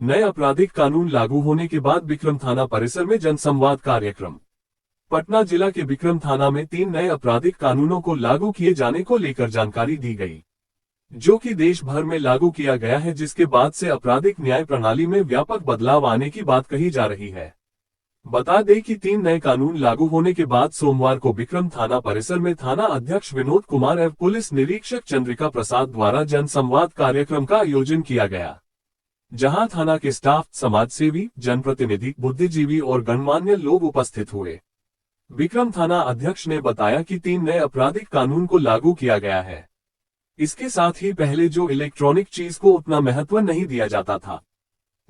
नए आपराधिक कानून लागू होने के बाद विक्रम थाना परिसर में जनसंवाद कार्यक्रम। पटना जिला के विक्रम थाना में 3 नए आपराधिक कानूनों को लागू किए जाने को लेकर जानकारी दी गई, जो कि देश भर में लागू किया गया है, जिसके बाद से आपराधिक न्याय प्रणाली में व्यापक बदलाव आने की बात कही जा रही है। बता दें कि 3 नए कानून लागू होने के बाद सोमवार को विक्रम थाना परिसर में थाना अध्यक्ष विनोद कुमार एवं पुलिस निरीक्षक चंद्रिका प्रसाद द्वारा जनसंवाद कार्यक्रम का आयोजन किया गया, जहां थाना के स्टाफ, समाजसेवी, जनप्रतिनिधि, बुद्धिजीवी और गणमान्य लोग उपस्थित हुए। विक्रम थाना अध्यक्ष ने बताया कि 3 नए आपराधिक कानून को लागू किया गया है। इसके साथ ही पहले जो इलेक्ट्रॉनिक चीज को उतना महत्व नहीं दिया जाता था,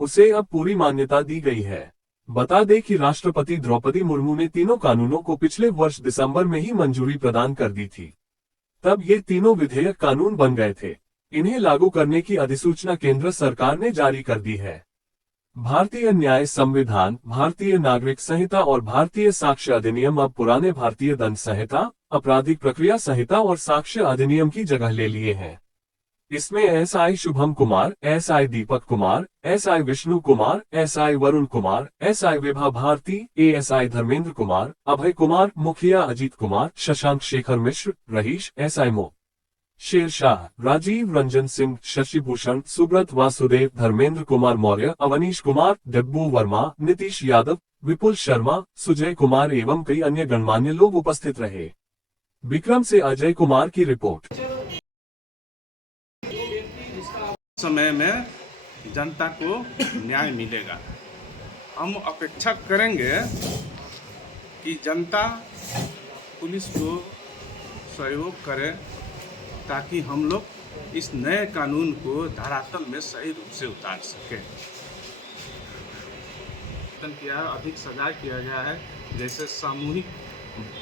उसे अब पूरी मान्यता दी गई है। बता दें कि राष्ट्रपति द्रौपदी मुर्मू ने तीनों कानूनों को पिछले वर्ष दिसंबर में ही मंजूरी प्रदान कर दी थी। तब ये तीनों विधेयक कानून बन गए थे। इन्हें लागू करने की अधिसूचना केंद्र सरकार ने जारी कर दी है। भारतीय न्याय संविधान, भारतीय नागरिक संहिता और भारतीय साक्ष्य अधिनियम अब पुराने भारतीय दंड संहिता, आपराधिक प्रक्रिया संहिता और साक्ष्य अधिनियम की जगह ले लिए हैं। इसमें SI Shubham Kumar, SI Deepak Kumar, SI Vishnu Kumar, SI Varun Kumar, SI Vibha Bharti, ASI Dharmendra Kumar, Abhay Kumar, मुखिया अजीत कुमार, शशांक शेखर मिश्र, रहीश, एसआई मो शेर शाह, राजीव रंजन सिंह, शशिभूषण, सुब्रत वासुदेव, धर्मेंद्र कुमार मौर्य, अवनीश कुमार, डब्बू वर्मा, नीतीश यादव, विपुल शर्मा, सुजय कुमार एवं कई अन्य गणमान्य लोग उपस्थित रहे। विक्रम से अजय कुमार की रिपोर्ट। समय में जनता को न्याय मिलेगा। हम अपेक्षा करेंगे कि जनता पुलिस को सहयोग करे, ताकि हम लोग इस नए कानून को धरातल में सही रूप से उतार सकें। किया अधिक सजा किया गया है, जैसे सामूहिक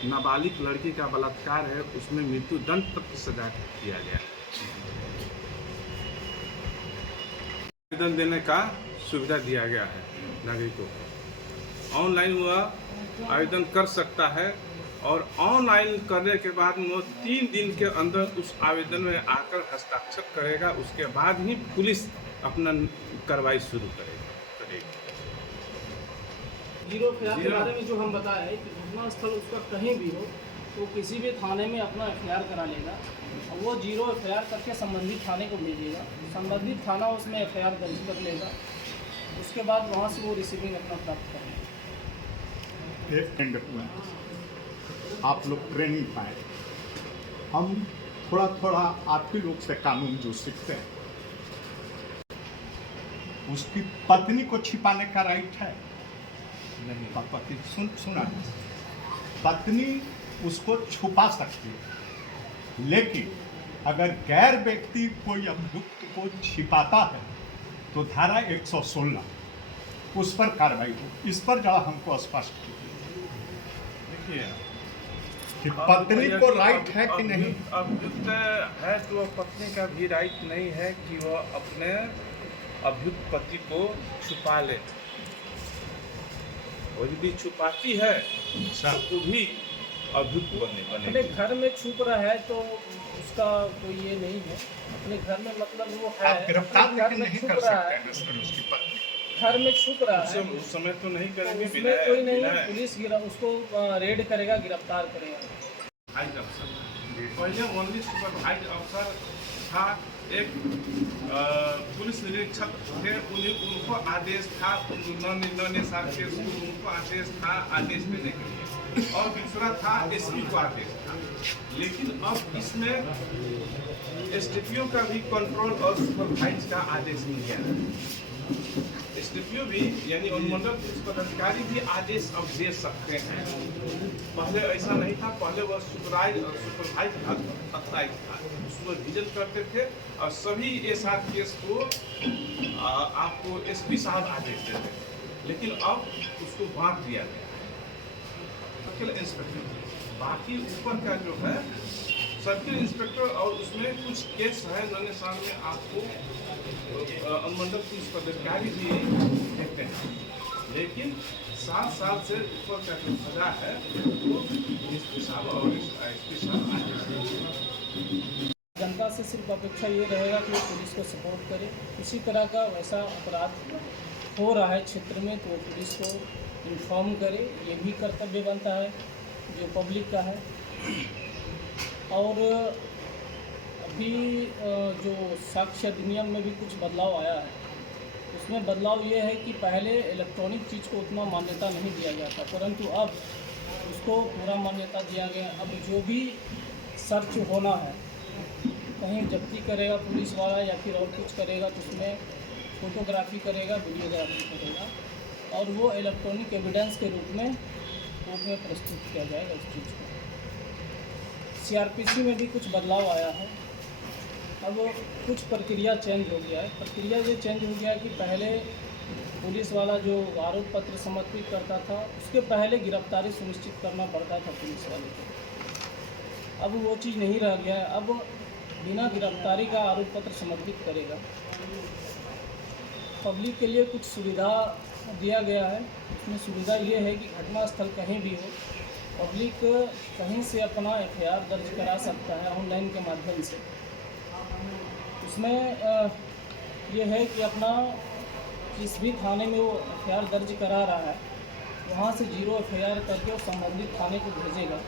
नाबालिग लड़की का बलात्कार है, उसमें मृत्यु दंड तक की सजा किया गया है। आवेदन देने का सुविधा दिया गया है नागरिकों को। ऑनलाइन वह आवेदन कर सकता है और ऑनलाइन करने के बाद वो 3 दिन के अंदर उस आवेदन में आकर हस्ताक्षर करेगा। उसके बाद ही पुलिस अपना कार्रवाई शुरू करेगी। जीरो एफआईआर के बारे में जो हम बताए कि घटना स्थल उसका कहीं भी हो तो किसी भी थाने में अपना एफआईआर करा लेगा और वो जीरो एफआईआर करके संबंधित थाने को भेजेगा। संबंधित थाना उसमें एफआईआर दर्ज कर लेगा। उसके बाद वहाँ से वो रिसीविंग अपना प्राप्त करेगा। आप लोग ट्रेनिंग पाए, हम थोड़ा थोड़ा आप ही लोग से कानून जो सीखते हैं, उसकी पत्नी को छिपाने का राइट है नहीं। पति सुना, पत्नी उसको छुपा सकती है, लेकिन अगर गैर व्यक्ति कोई अभियुक्त को छिपाता है तो धारा 116 उस पर कार्रवाई हो। इस पर जरा हमको स्पष्ट कीजिए। देखिए कि पत्नी को राइट है कि नहीं। अभियुक्त है तो पत्नी का भी राइट नहीं है कि वह अपने अभियुक्त पति को छुपा ले। और यदि छुपाती है तो भी अभियुक्त बने। अपने घर में छुप रहा है तो उसका कोई ये नहीं है। अपने घर में मतलब वो है, गिरफ्तार नहीं कर सकते उसकी पत्नी घर में छुप रहा है, उस समय तो नहीं करेंगे। उसमें कोई नहीं, पुलिस उसको रेड करेगा, गिरफ्तार करेगा। पहले ओनली सुपरवाइज अफसर था, एक पुलिस निरीक्षक थे, उनको आदेश था, उनको आदेश था आदेश देने के लिए, और दूसरा था एसपी को आदेश था। लेकिन अब इसमें एसडीपीओ का भी कंट्रोल और सुपरवाइज का आदेश नहीं है। एसडीपीओ भी यानी अनुमंडल पुलिस पदाधिकारी भी आदेश अब दे सकते हैं। पहले ऐसा नहीं था। पहले वह सुपरवाइज था, सुपरविजन करते थे और सभी एसआर केस को आपको एसपी साहब आदेश देते थे। लेकिन अब उसको बांट दिया गया है सर्किल इंस्पेक्टर। बाकी ऊपर का जो है सर्किल इंस्पेक्टर, और उसमें कुछ केस है नन्हे साल में आपको अनुमंडल पुलिस पदाधिकारी भी देखते हैं। लेकिन 7 साल से ऊपर का जो सजा है वो एसपी साहब और एसपी साहब जनता से सिर्फ अपेक्षा ये रहेगा कि वो पुलिस को सपोर्ट करे। किसी तरह का वैसा अपराध हो रहा है क्षेत्र में तो पुलिस को इन्फॉर्म करे, ये भी कर्तव्य बनता है जो पब्लिक का है। और अभी जो साक्ष्य अधिनियम में भी कुछ बदलाव आया है, उसमें बदलाव ये है कि पहले इलेक्ट्रॉनिक चीज़ को उतना मान्यता नहीं दिया जाता, परंतु अब उसको पूरा मान्यता दिया गया। अब जो भी सर्च होना है, कहीं जब्ती करेगा पुलिस वाला या फिर और कुछ करेगा तो उसमें फोटोग्राफी करेगा, वीडियोग्राफी करेगा और वो इलेक्ट्रॉनिक एविडेंस के रूप में कोर्ट में प्रस्तुत किया जाएगा इस चीज़ को। सीआरपीसी में भी कुछ बदलाव आया है। अब कुछ प्रक्रिया चेंज हो गया है। प्रक्रिया ये चेंज हो गया है कि पहले पुलिस वाला जो आरोप पत्र समर्पित करता था, उसके पहले गिरफ्तारी सुनिश्चित करना पड़ता था पुलिस वाले को। अब वो चीज़ नहीं रह गया है। अब बिना गिरफ्तारी का आरोप पत्र समर्पित करेगा। पब्लिक के लिए कुछ सुविधा दिया गया है। उसमें सुविधा ये है कि घटनास्थल कहीं भी हो, पब्लिक कहीं से अपना एफआईआर दर्ज करा सकता है ऑनलाइन के माध्यम से। उसमें ये है कि अपना जिस भी थाने में वो एफआईआर दर्ज करा रहा है, वहाँ से 0 एफआईआर करके वो संबंधित थाने को भेजेगा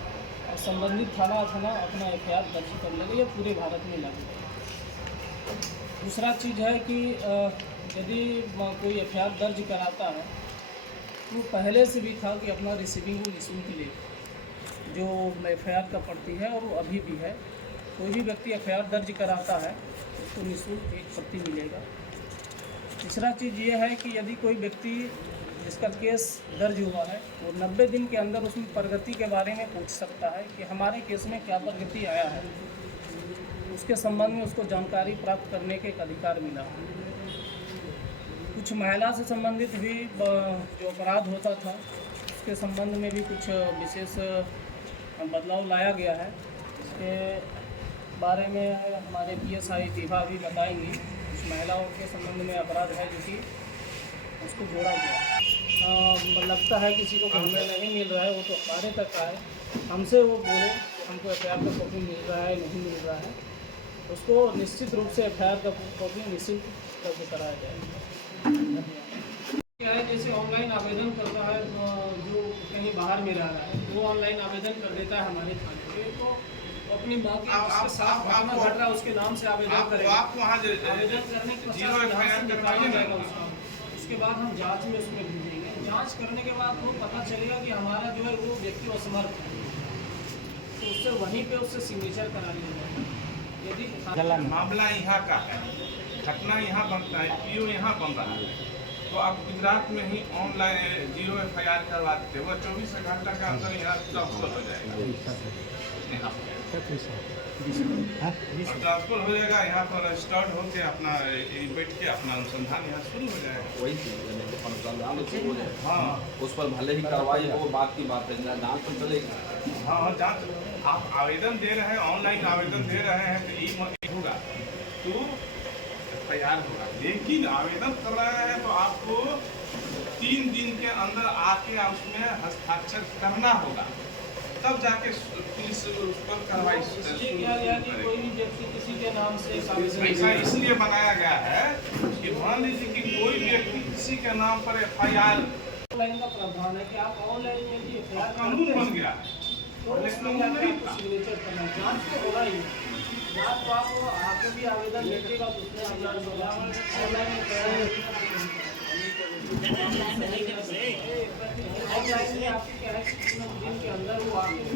और संबंधित थाना अपना एफआईआर दर्ज कर लेगा। ये पूरे भारत में लागू है। दूसरा चीज़ है कि यदि कोई एफआईआर दर्ज कराता है तो पहले से भी था कि अपना रिसीविंग वो निःशुल्क ले, जो एफआईआर का पड़ती है, और वो अभी भी है। कोई भी व्यक्ति एफआईआर दर्ज कराता है उसको निःशुल्क 1 प्रति मिलेगा। तीसरा चीज़ ये है कि यदि कोई व्यक्ति जिसका केस दर्ज हुआ है वो 90 दिन के अंदर उसमें प्रगति के बारे में पूछ सकता है कि हमारे केस में क्या प्रगति आया है, उसके संबंध में उसको जानकारी प्राप्त करने के एक अधिकार मिला। कुछ महिला से संबंधित भी जो अपराध होता था उसके संबंध में भी कुछ विशेष बदलाव लाया गया है। इसके बारे में हमारे पीएसआई विभा भी बताएंगी। कुछ महिलाओं के संबंध में अपराध है जो कि उसको जोड़ा गया। लगता है किसी को घर में नहीं मिल रहा है, वो तो हमारे तक आए, हमसे वो बोले कि हमको एफआईआर का कॉपी मिल रहा है नहीं मिल रहा है, उसको निश्चित रूप से एफआईआर का कॉपी निःशुल्क उपलब्ध कराया जाएगा। क्या है, जैसे ऑनलाइन आवेदन करता है जो कहीं बाहर में रह रहा है, वो ऑनलाइन आवेदन कर देता है हमारे थाने पे, तो अपनी माँ के जिसके साथ घटना घट रहा है उसके नाम से आवेदन करेगा। आवेदन करने के पश्चात यहाँ से निकाला जाएगा उसका। उसके बाद हम जांच में उसमें भेजेंगे। जांच करने के बाद वो पता चलेगा कि हमारा जो है वो व्यक्ति असमर्थ है, तो उससे वहीं पे उससे सिग्नेचर करा लिया जाएगा। यदि मामला यहाँ का है, घटना यहाँ बनता है, पीओ यहाँ बन रहा है, तो आप गुजरात में ही ऑनलाइन 0 एफआईआर करवाते थे, वो 24 घंटा के अंदर यहाँ ट्रांसफर हो जाएगा। ट्रांसफर हो जाएगा, यहाँ पर रजिस्टर्ड होकर अपना बैठ के अपना अनुसंधान यहाँ शुरू हो जाएगा। वही चीज़ हाँ, उस पर भले ही कार्रवाई हो, बात की बात है, जांच तो चलेगी। हाँ, जांच आप आवेदन दे रहे हैं, ऑनलाइन आवेदन दे रहे हैं तो ये होगा तो एफआईआर होगा। लेकिन आवेदन कर रहे हैं तो आपको 3 दिन के अंदर आके उसमें हस्ताक्षर करना होगा, तब जाके पुलिस उस पर कार्रवाई। कोई भी व्यक्ति किसी के नाम से ऐसा इसलिए बनाया गया है कि मान लीजिए कि कोई व्यक्ति किसी के नाम पर एफआईआर, ऑनलाइन का प्रावधान है कि आप ऑनलाइन में भी एफआईआर कानून बन गया है, तो उसमें सिग्नेचर करना। जांच तो होगा ही, जांच तो आप आगे भी आवेदन लीजिएगा तो उसमें भी जांच होगा। ऑनलाइन ऑनलाइन में आपकी क्या है कि 3 दिन के अंदर वो आके